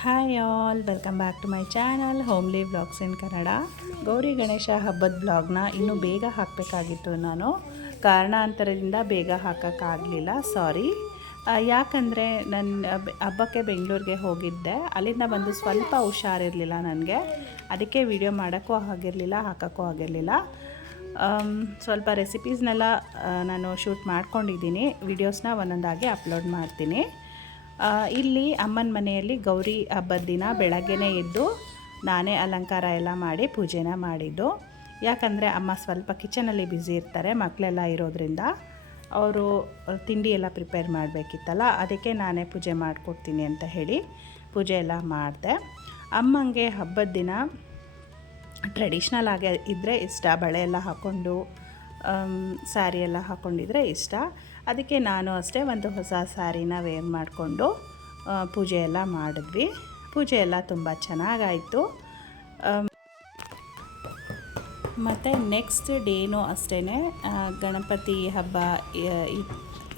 Hi all, welcome back to my channel homely vlogs in Kannada. Gauri Ganesha ಹಬ್ಬದ ವ್ಲಾಗ್ನ ಇನ್ನೂ ಬೇಗ ಹಾಕಬೇಕಾಗಿತ್ತು. ನಾನು ಕಾರಣಾಂತರದಿಂದ ಬೇಗ ಹಾಕೋಕ್ಕಾಗಲಿಲ್ಲ, ಸಾರಿ. ಯಾಕಂದರೆ ನನ್ನ ಹಬ್ಬಕ್ಕೆ ಬೆಂಗಳೂರಿಗೆ ಹೋಗಿದ್ದೆ. ಅಲ್ಲಿಂದ ಬಂದು ಸ್ವಲ್ಪ ಹುಷಾರಿರಲಿಲ್ಲ ನನಗೆ. ಅದಕ್ಕೆ ವಿಡಿಯೋ ಮಾಡೋಕ್ಕೂ ಆಗಿರಲಿಲ್ಲ, ಹಾಕೋಕ್ಕೂ ಆಗಿರಲಿಲ್ಲ. ಸ್ವಲ್ಪ ರೆಸಿಪೀಸ್ನೆಲ್ಲ ನಾನು ಶೂಟ್ ಮಾಡ್ಕೊಂಡಿದ್ದೀನಿ. ವೀಡಿಯೋಸ್ನ ಒಂದೊಂದಾಗಿ ಅಪ್ಲೋಡ್ ಮಾಡ್ತೀನಿ. ಇಲ್ಲಿ ಅಮ್ಮನ ಮನೆಯಲ್ಲಿ ಗೌರಿ ಹಬ್ಬದ ದಿನ ಬೆಳಗ್ಗೆನೇ ಎದ್ದು ನಾನೇ ಅಲಂಕಾರ ಎಲ್ಲ ಮಾಡಿ ಪೂಜೆನ ಮಾಡಿದ್ದು. ಯಾಕಂದರೆ ಅಮ್ಮ ಸ್ವಲ್ಪ ಕಿಚನಲ್ಲಿ ಬ್ಯುಸಿ ಇರ್ತಾರೆ, ಮಕ್ಕಳೆಲ್ಲ ಇರೋದ್ರಿಂದ ಅವರು ತಿಂಡಿ ಎಲ್ಲ ಪ್ರಿಪೇರ್ ಮಾಡಬೇಕಿತ್ತಲ್ಲ, ಅದಕ್ಕೆ ನಾನೇ ಪೂಜೆ ಮಾಡಿಕೊಡ್ತೀನಿ ಅಂತ ಹೇಳಿ ಪೂಜೆ ಎಲ್ಲ ಮಾಡಿದೆ. ಅಮ್ಮಂಗೆ ಹಬ್ಬದ ದಿನ ಟ್ರೆಡಿಷ್ನಲ್ ಆಗಿ ಇದ್ದರೆ ಇಷ್ಟ, ಬಳೆ ಎಲ್ಲ ಹಾಕ್ಕೊಂಡು ಸ್ಯಾರಿ ಎಲ್ಲ ಹಾಕ್ಕೊಂಡಿದ್ರೆ ಇಷ್ಟ. ಅದಕ್ಕೆ ನಾನು ಅಷ್ಟೇ ಒಂದು ಹೊಸ ಸ್ಯಾರಿನ ವೇರ್ ಮಾಡಿಕೊಂಡು ಪೂಜೆ ಎಲ್ಲ ಮಾಡಿದ್ವಿ. ಪೂಜೆ ಎಲ್ಲ ತುಂಬ ಚೆನ್ನಾಗಾಯಿತು. ಮತ್ತು ನೆಕ್ಸ್ಟ್ ಡೇನೂ ಅಷ್ಟೇ ಗಣಪತಿ ಹಬ್ಬ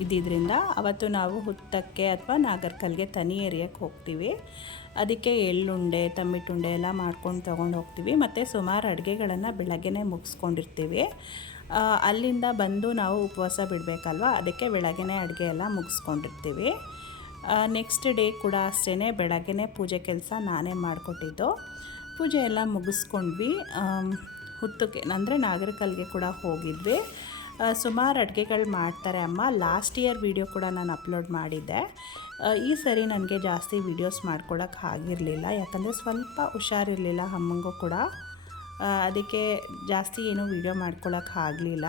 ಇದ್ದಿದ್ದರಿಂದ ಅವತ್ತು ನಾವು ಹುತ್ತಕ್ಕೆ ಅಥವಾ ನಾಗರ್ಕಲ್ಗೆ ತನಿ ಎರಿಯಕ್ಕೆ ಹೋಗ್ತೀವಿ. ಅದಕ್ಕೆ ಎಳ್ಳುಂಡೆ, ತಂಬಿಟ್ಟುಂಡೆ ಎಲ್ಲ ಮಾಡ್ಕೊಂಡು ತೊಗೊಂಡು ಹೋಗ್ತೀವಿ. ಮತ್ತು ಸುಮಾರು ಅಡುಗೆಗಳನ್ನು ಬೆಳಗ್ಗೆನೇ ಮುಗಿಸ್ಕೊಂಡಿರ್ತೀವಿ. ಅಲ್ಲಿಂದ ಬಂದು ನಾವು ಉಪವಾಸ ಬಿಡಬೇಕಲ್ವ, ಅದಕ್ಕೆ ಬೆಳಗ್ಗೆನೇ ಅಡುಗೆ ಎಲ್ಲ ಮುಗಿಸ್ಕೊಂಡಿರ್ತೀವಿ. ನೆಕ್ಸ್ಟ್ ಡೇ ಕೂಡ ಅಷ್ಟೇ ಬೆಳಗ್ಗೆನೇ ಪೂಜೆ ಕೆಲಸ ನಾನೇ ಮಾಡಿಕೊಟ್ಟಿದ್ದು. ಪೂಜೆ ಎಲ್ಲ ಮುಗಿಸ್ಕೊಂಡ್ವಿ. ಹುತ್ತಕ್ಕೆ ಅಂದರೆ ನಾಗರಿಕಲ್ಗೆ ಕೂಡ ಹೋಗಿದ್ವಿ. ಸುಮಾರು ಅಡುಗೆಗಳು ಮಾಡ್ತಾರೆ ಅಮ್ಮ. ಲಾಸ್ಟ್ ಇಯರ್ ವಿಡಿಯೋ ಕೂಡ ನಾನು ಅಪ್ಲೋಡ್ ಮಾಡಿದ್ದೆ. ಈ ಸರಿ ನನಗೆ ಜಾಸ್ತಿ ವೀಡಿಯೋಸ್ ಮಾಡ್ಕೊಳಕ್ಕೆ ಆಗಿರಲಿಲ್ಲ, ಯಾಕಂದರೆ ಸ್ವಲ್ಪ ಹುಷಾರಿರಲಿಲ್ಲ ಅಮ್ಮಂಗೂ ಕೂಡ. ಅದಕ್ಕೆ ಜಾಸ್ತಿ ಏನೂ ವೀಡಿಯೋ ಮಾಡ್ಕೊಳಕ್ಕೆ ಆಗಲಿಲ್ಲ.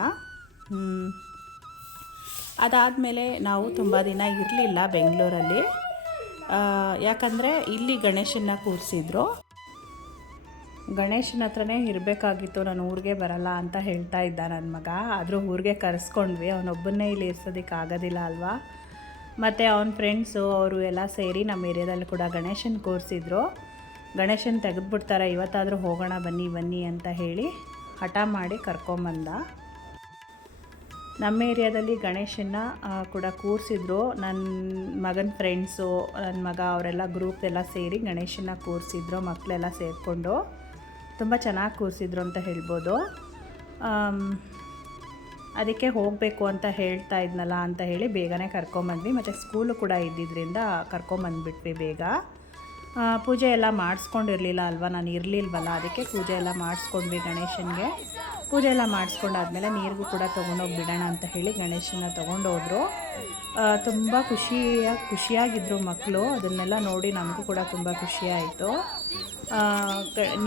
ಅದಾದಮೇಲೆ ನಾವು ತುಂಬ ದಿನ ಇರಲಿಲ್ಲ ಬೆಂಗಳೂರಲ್ಲಿ. ಯಾಕಂದರೆ ಇಲ್ಲಿ ಗಣೇಶನ್ನ ಕೂರಿಸಿದ್ರು. ಗಣೇಶನ ಹತ್ರನೇ ಇರಬೇಕಾಗಿತ್ತು, ನಾನು ಊರಿಗೆ ಬರಲ್ಲ ಅಂತ ಹೇಳ್ತಾ ಇದ್ದ ನನ್ನ ಮಗ. ಆದರೂ ಊರಿಗೆ ಕರೆಸ್ಕೊಂಡ್ವಿ. ಅವನೊಬ್ಬನ್ನೇ ಇಲ್ಲಿ ಇರ್ಸೋದಕ್ಕೆ ಆಗೋದಿಲ್ಲ ಅಲ್ವಾ. ಮತ್ತು ಅವನ ಫ್ರೆಂಡ್ಸು ಅವರು ಎಲ್ಲ ಸೇರಿ ನಮ್ಮ ಏರಿಯಾದಲ್ಲಿ ಕೂಡ ಗಣೇಶನ ಕೂರಿಸಿದ್ರು. ಗಣೇಶನ ತೆಗೆದುಬಿಡ್ತಾರೆ, ಇವತ್ತಾದರೂ ಹೋಗೋಣ ಬನ್ನಿ ಅಂತ ಹೇಳಿ ಹಠ ಮಾಡಿ ಕರ್ಕೊಂಬಂದ. ನಮ್ಮ ಏರಿಯಾದಲ್ಲಿ ಗಣೇಶನ್ನ ಕೂಡ ಕೂರಿಸಿದ್ರು. ನನ್ನ ಮಗನ ಫ್ರೆಂಡ್ಸು, ನನ್ನ ಮಗ ಅವರೆಲ್ಲ ಗ್ರೂಪ್ ಎಲ್ಲ ಸೇರಿ ಗಣೇಶನ್ನ ಕೂರಿಸಿದ್ರು. ಮಕ್ಕಳೆಲ್ಲ ಸೇರಿಕೊಂಡು ತುಂಬ ಚೆನ್ನಾಗಿ ಕೂರಿಸಿದ್ರು ಅಂತ ಹೇಳ್ಬೋದು. ಅದಕ್ಕೆ ಹೋಗಬೇಕು ಅಂತ ಹೇಳ್ತಾ ಇದ್ನಲ್ಲ ಅಂತ ಹೇಳಿ ಬೇಗನೆ ಕರ್ಕೊಂಬಂದ್ವಿ. ಮತ್ತು ಸ್ಕೂಲು ಕೂಡ ಇದ್ದಿದ್ದರಿಂದ ಕರ್ಕೊಂಬಂದ್ಬಿಟ್ವಿ ಬೇಗ. ಪೂಜೆ ಎಲ್ಲ ಮಾಡಿಸ್ಕೊಂಡಿರಲಿಲ್ಲ ಅಲ್ವಾ, ನಾನು ಇರಲಿಲ್ವಲ್ಲ, ಅದಕ್ಕೆ ಪೂಜೆ ಎಲ್ಲ ಮಾಡಿಸ್ಕೊಂಡ್ವಿ ಗಣೇಶನಿಗೆ. ಪೂಜೆ ಎಲ್ಲ ಮಾಡಿಸ್ಕೊಂಡಾದ್ಮೇಲೆ ನೀರಿಗೂ ಕೂಡ ತೊಗೊಂಡೋಗಿ ಬಿಡೋಣ ಅಂತ ಹೇಳಿ ಗಣೇಶನ ತೊಗೊಂಡೋದ್ರು. ತುಂಬ ಖುಷಿಯಾಗಿದ್ದರು ಮಕ್ಕಳು. ಅದನ್ನೆಲ್ಲ ನೋಡಿ ನಮಗೂ ಕೂಡ ತುಂಬ ಖುಷಿಯಾಯಿತು.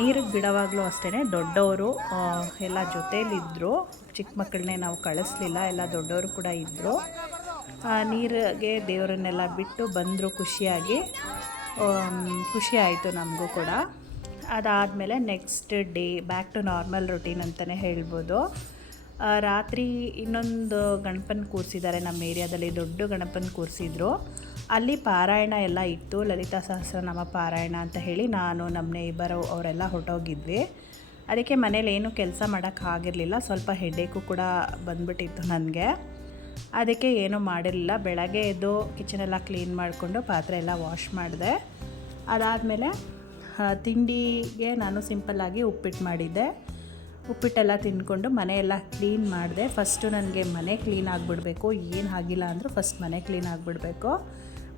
ನೀರಿಗೆ ಬಿಡೋವಾಗಲೂ ಅಷ್ಟೇ ದೊಡ್ಡವರು ಎಲ್ಲ ಜೊತೇಲಿದ್ದರು. ಚಿಕ್ಕ ಮಕ್ಕಳನ್ನೇ ನಾವು ಕಳಿಸ್ಲಿಲ್ಲ, ಎಲ್ಲ ದೊಡ್ಡವರು ಕೂಡ ಇದ್ದರು. ನೀರಿಗೆ ದೇವರನ್ನೆಲ್ಲ ಬಿಟ್ಟು ಬಂದರು ಖುಷಿ ಆಯಿತು ನಮಗೂ ಕೂಡ. ಅದಾದಮೇಲೆ next day back to normal routine ಅಂತಲೇ ಹೇಳ್ಬೋದು. ರಾತ್ರಿ ಇನ್ನೊಂದು ಗಣಪನ ಕೂರಿಸಿದ್ದಾರೆ ನಮ್ಮ ಏರಿಯಾದಲ್ಲಿ, ದೊಡ್ಡ ಗಣಪನ ಕೂರಿಸಿದ್ರು. ಅಲ್ಲಿ ಪಾರಾಯಣ ಎಲ್ಲ ಇತ್ತು, ಲಲಿತಾ ಸಹಸ್ರನಾಮ ಪಾರಾಯಣ ಅಂತ ಹೇಳಿ ನಾನು ನಮ್ಮ ನೇಬರು ಅವರೆಲ್ಲ ಹೊರಟೋಗಿದ್ವಿ. ಅದಕ್ಕೆ ಮನೇಲಿ ಏನೂ ಕೆಲಸ ಮಾಡೋಕ್ಕಾಗಿರಲಿಲ್ಲ. ಸ್ವಲ್ಪ ಹೆಡ್ಡೇಕು ಕೂಡ ಬಂದ್ಬಿಟ್ಟಿತ್ತು ನನಗೆ. ಅದಕ್ಕೆ ಏನೂ ಮಾಡಿರಲಿಲ್ಲ. ಬೆಳಗ್ಗೆ ಎದ್ದು ಕಿಚನೆಲ್ಲ ಕ್ಲೀನ್ ಮಾಡಿಕೊಂಡು ಪಾತ್ರೆ ಎಲ್ಲ ವಾಶ್ ಮಾಡಿದೆ. ಅದಾದಮೇಲೆ ತಿಂಡಿಗೆ ನಾನು ಸಿಂಪಲ್ಲಾಗಿ ಉಪ್ಪಿಟ್ಟು ಮಾಡಿದ್ದೆ. ಉಪ್ಪಿಟ್ಟೆಲ್ಲ ತಿಂದ್ಕೊಂಡು ಮನೆಯೆಲ್ಲ ಕ್ಲೀನ್ ಮಾಡಿದೆ. ಫಸ್ಟು ನನಗೆ ಮನೆ ಕ್ಲೀನ್ ಆಗಿಬಿಡ್ಬೇಕು, ಏನು ಆಗಿಲ್ಲ ಅಂದರೂ ಫಸ್ಟ್ ಮನೆ ಕ್ಲೀನ್ ಆಗಿಬಿಡ್ಬೇಕು.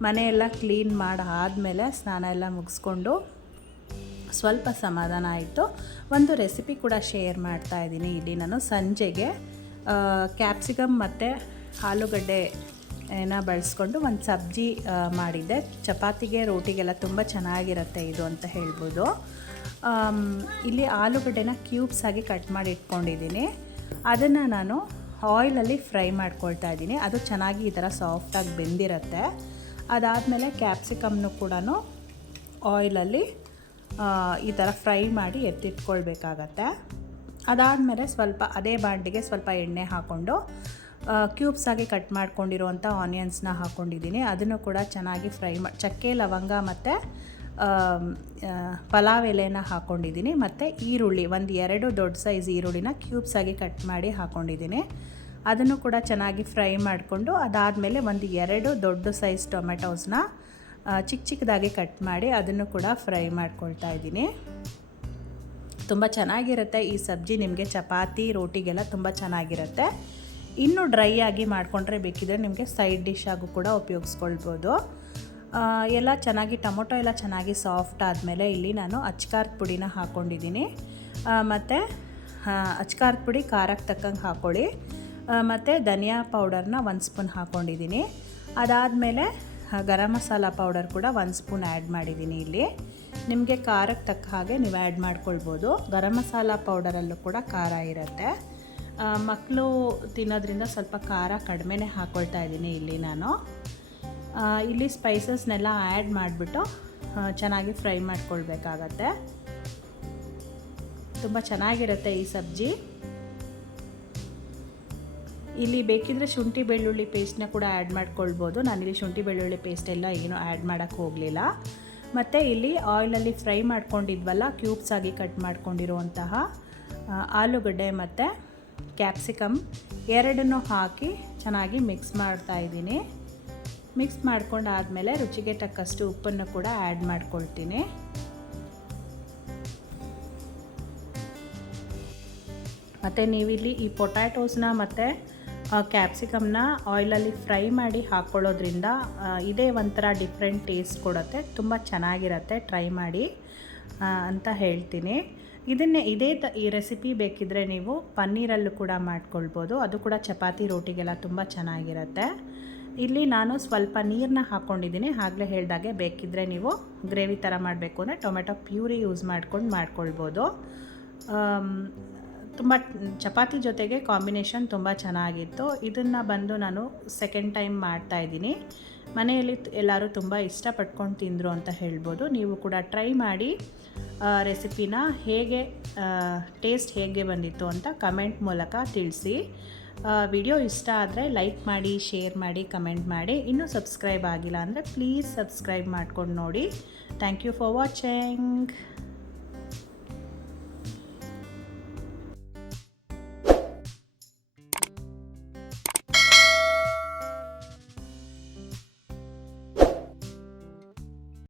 ಮನೆಯೆಲ್ಲ ಕ್ಲೀನ್ ಮಾಡಾದಮೇಲೆ ಸ್ನಾನ ಎಲ್ಲ ಮುಗಿಸ್ಕೊಂಡು ಸ್ವಲ್ಪ ಸಮಾಧಾನ ಆಯಿತು. ಒಂದು ರೆಸಿಪಿ ಕೂಡ ಶೇರ್ ಮಾಡ್ತಾಯಿದ್ದೀನಿ ಇಲ್ಲಿ. ನಾನು ಸಂಜೆಗೆ ಕ್ಯಾಪ್ಸಿಕಮ್ ಮತ್ತು ಆಲೂಗಡ್ಡೆನ ಬಳಸ್ಕೊಂಡು ಒಂದು ಸಬ್ಜಿ ಮಾಡಿದ್ದೆ. ಚಪಾತಿಗೆ, ರೋಟಿಗೆಲ್ಲ ತುಂಬ ಚೆನ್ನಾಗಿರುತ್ತೆ ಇದು ಅಂತ ಹೇಳ್ಬೋದು. ಇಲ್ಲಿ ಆಲೂಗಡ್ಡೆನ ಕ್ಯೂಬ್ಸ್ ಆಗಿ ಕಟ್ ಮಾಡಿ ಇಟ್ಕೊಂಡಿದ್ದೀನಿ. ಅದನ್ನು ನಾನು ಆಯಿಲಲ್ಲಿ ಫ್ರೈ ಮಾಡ್ಕೊಳ್ತಾ ಇದ್ದೀನಿ. ಅದು ಚೆನ್ನಾಗಿ ಈ ಥರ ಸಾಫ್ಟಾಗಿ ಬೆಂದಿರುತ್ತೆ. ಅದಾದಮೇಲೆ ಕ್ಯಾಪ್ಸಿಕಮ್ನು ಕೂಡ ಆಯಿಲಲ್ಲಿ ಈ ಥರ ಫ್ರೈ ಮಾಡಿ ಎತ್ತಿಟ್ಕೊಳ್ಬೇಕಾಗತ್ತೆ. ಅದಾದಮೇಲೆ ಸ್ವಲ್ಪ ಅದೇ ಬಾಂಡಿಗೆ ಸ್ವಲ್ಪ ಎಣ್ಣೆ ಹಾಕ್ಕೊಂಡು ಕ್ಯೂಬ್ಸ್ ಆಗಿ ಕಟ್ ಮಾಡ್ಕೊಂಡಿರುವಂಥ ಆನಿಯನ್ಸ್ನ ಹಾಕ್ಕೊಂಡಿದ್ದೀನಿ. ಅದನ್ನು ಕೂಡ ಚೆನ್ನಾಗಿ ಫ್ರೈ ಚಕ್ಕೆ, ಲವಂಗ ಮತ್ತು ಪಲಾವ್ ಎಲೆನ ಹಾಕ್ಕೊಂಡಿದ್ದೀನಿ. ಮತ್ತು ಈರುಳ್ಳಿ, ಒಂದು 2 ದೊಡ್ಡ ಸೈಜ್ ಈರುಳ್ಳಿನ ಕ್ಯೂಬ್ಸ್ ಆಗಿ ಕಟ್ ಮಾಡಿ ಹಾಕ್ಕೊಂಡಿದ್ದೀನಿ. ಅದನ್ನು ಕೂಡ ಚೆನ್ನಾಗಿ ಫ್ರೈ ಮಾಡಿಕೊಂಡು ಅದಾದಮೇಲೆ ಒಂದು 2 ದೊಡ್ಡ ಸೈಜ್ ಟೊಮೆಟೋಸ್ನ ಚಿಕ್ಕ ಚಿಕ್ಕದಾಗಿ ಕಟ್ ಮಾಡಿ ಅದನ್ನು ಕೂಡ ಫ್ರೈ ಮಾಡ್ಕೊಳ್ತಾ ಇದ್ದೀನಿ. ತುಂಬ ಚೆನ್ನಾಗಿರುತ್ತೆ ಈ ಸಬ್ಜಿ, ನಿಮಗೆ ಚಪಾತಿ ರೋಟಿಗೆಲ್ಲ ತುಂಬ ಚೆನ್ನಾಗಿರುತ್ತೆ. ಇನ್ನೂ ಡ್ರೈ ಆಗಿ ಮಾಡಿಕೊಂಡ್ರೆ ಬೇಕಿದ್ರೆ ನಿಮಗೆ ಸೈಡ್ ಡಿಶ್ ಆಗು ಕೂಡ ಉಪಯೋಗಿಸ್ಕೊಳ್ಬೋದು. ಎಲ್ಲ ಚೆನ್ನಾಗಿ ಟೊಮೊಟೊ ಎಲ್ಲ ಚೆನ್ನಾಗಿ ಸಾಫ್ಟ್ ಆದಮೇಲೆ ಇಲ್ಲಿ ನಾನು ಅಚ್ಕಾರದ ಪುಡಿನ ಹಾಕ್ಕೊಂಡಿದ್ದೀನಿ. ಮತ್ತು ಅಚ್ಕಾರದ ಪುಡಿ ಖಾರಕ್ಕೆ ತಕ್ಕಂಗೆ ಹಾಕ್ಕೊಳ್ಳಿ. ಮತ್ತು ಧನಿಯಾ ಪೌಡರ್ನ 1 ಸ್ಪೂನ್ ಹಾಕ್ಕೊಂಡಿದ್ದೀನಿ. ಅದಾದಮೇಲೆ ಗರಂ ಮಸಾಲ ಪೌಡರ್ ಕೂಡ 1 ಸ್ಪೂನ್ ಆ್ಯಡ್ ಮಾಡಿದ್ದೀನಿ. ಇಲ್ಲಿ ನಿಮಗೆ ಖಾರಕ್ಕೆ ತಕ್ಕ ಹಾಗೆ ನೀವು ಆ್ಯಡ್ ಮಾಡ್ಕೊಳ್ಬೋದು. ಗರಂ ಮಸಾಲ ಪೌಡರಲ್ಲೂ ಕೂಡ ಖಾರ ಇರುತ್ತೆ. ಮಕ್ಕಳು ತಿನ್ನೋದ್ರಿಂದ ಸ್ವಲ್ಪ ಖಾರ ಕಡಿಮೆನೇ ಹಾಕ್ಕೊಳ್ತಾ ಇದ್ದೀನಿ ಇಲ್ಲಿ ನಾನು. ಇಲ್ಲಿ ಸ್ಪೈಸಸ್ನೆಲ್ಲ ಆ್ಯಡ್ ಮಾಡಿಬಿಟ್ಟು ಚೆನ್ನಾಗಿ ಫ್ರೈ ಮಾಡ್ಕೊಳ್ಬೇಕಾಗತ್ತೆ. ತುಂಬ ಚೆನ್ನಾಗಿರುತ್ತೆ ಈ ಸಬ್ಜಿ. ಇಲ್ಲಿ ಬೇಕಿದ್ರೆ ಶುಂಠಿ ಬೆಳ್ಳುಳ್ಳಿ ಪೇಸ್ಟ್ನ ಕೂಡ ಆ್ಯಡ್ ಮಾಡ್ಕೊಳ್ಬೋದು. ನಾನಿಲ್ಲಿ ಶುಂಠಿ ಬೆಳ್ಳುಳ್ಳಿ ಪೇಸ್ಟ್ ಎಲ್ಲ ಏನೂ ಆ್ಯಡ್ ಮಾಡೋಕ್ಕೆ ಹೋಗಲಿಲ್ಲ. ಮತ್ತು ಇಲ್ಲಿ ಆಯಿಲಲ್ಲಿ ಫ್ರೈ ಮಾಡ್ಕೊಂಡಿದ್ವಲ್ಲ, ಕ್ಯೂಬ್ಸ್ ಆಗಿ ಕಟ್ ಮಾಡ್ಕೊಂಡಿರುವಂತಹ ಆಲೂಗಡ್ಡೆ ಮತ್ತು ಕ್ಯಾಪ್ಸಿಕಮ್ ಎರಡನ್ನೂ ಹಾಕಿ ಚೆನ್ನಾಗಿ ಮಿಕ್ಸ್ ಮಾಡ್ತಾಯಿದ್ದೀನಿ. ಮಿಕ್ಸ್ ಮಾಡ್ಕೊಂಡಾದಮೇಲೆ ರುಚಿಗೆ ತಕ್ಕಷ್ಟು ಉಪ್ಪನ್ನು ಕೂಡ ಆ್ಯಡ್ ಮಾಡ್ಕೊಳ್ತೀನಿ. ಮತ್ತು ನೀವಿಲ್ಲಿ ಈ ಪೊಟ್ಯಾಟೋಸ್ನ ಮತ್ತು ಕ್ಯಾಪ್ಸಿಕಮ್ನ ಆಯಿಲಲ್ಲಿ ಫ್ರೈ ಮಾಡಿ ಹಾಕ್ಕೊಳ್ಳೋದ್ರಿಂದ ಇದೇ ಒಂಥರ ಡಿಫ್ರೆಂಟ್ ಟೇಸ್ಟ್ ಕೊಡುತ್ತೆ. ತುಂಬ ಚೆನ್ನಾಗಿರುತ್ತೆ, ಟ್ರೈ ಮಾಡಿ ಅಂತ ಹೇಳ್ತೀನಿ. ಈ ರೆಸಿಪಿ ಬೇಕಿದ್ದರೆ ನೀವು ಪನ್ನೀರಲ್ಲೂ ಕೂಡ ಮಾಡ್ಕೊಳ್ಬೋದು. ಅದು ಕೂಡ ಚಪಾತಿ ರೋಟಿಗೆಲ್ಲ ತುಂಬ ಚೆನ್ನಾಗಿರುತ್ತೆ. ಇಲ್ಲಿ ನಾನು ಸ್ವಲ್ಪ ನೀರನ್ನ ಹಾಕ್ಕೊಂಡಿದ್ದೀನಿ. ಆಗಲೇ ಹೇಳಿದಾಗೆ ಬೇಕಿದ್ದರೆ ನೀವು ಗ್ರೇವಿ ಥರ ಮಾಡಬೇಕು ಅಂದರೆ ಟೊಮೆಟೊ ಪ್ಯೂರಿ ಯೂಸ್ ಮಾಡ್ಕೊಳ್ಬೋದು. ತುಂಬ ಚಪಾತಿ ಜೊತೆಗೆ ಕಾಂಬಿನೇಷನ್ ತುಂಬ ಚೆನ್ನಾಗಿತ್ತು. ಇದನ್ನು ಬಂದು ನಾನು ಸೆಕೆಂಡ್ ಟೈಮ್ ಮಾಡ್ತಾಯಿದ್ದೀನಿ. ಮನೆಯಲ್ಲಿ ಎಲ್ಲರೂ ತುಂಬ ಇಷ್ಟಪಟ್ಕೊಂಡು ತಿಂದರು ಅಂತ ಹೇಳ್ಬೋದು. ನೀವು ಕೂಡ ಟ್ರೈ ಮಾಡಿ ರೆಸಿಪಿನ ಟೇಸ್ಟ್ ಹೇಗೆ ಬಂದಿತ್ತು ಅಂತ ಕಮೆಂಟ್ ಮೂಲಕ ತಿಳಿಸಿ. ವಿಡಿಯೋ ಇಷ್ಟ ಆದರೆ ಲೈಕ್ ಮಾಡಿ, ಶೇರ್ ಮಾಡಿ, ಕಮೆಂಟ್ ಮಾಡಿ. ಇನ್ನೂ ಸಬ್ಸ್ಕ್ರೈಬ್ ಆಗಿಲ್ಲ ಅಂದರೆ ಪ್ಲೀಸ್ ಸಬ್ಸ್ಕ್ರೈಬ್ ಮಾಡ್ಕೊಂಡು ನೋಡಿ. Thank you for watching.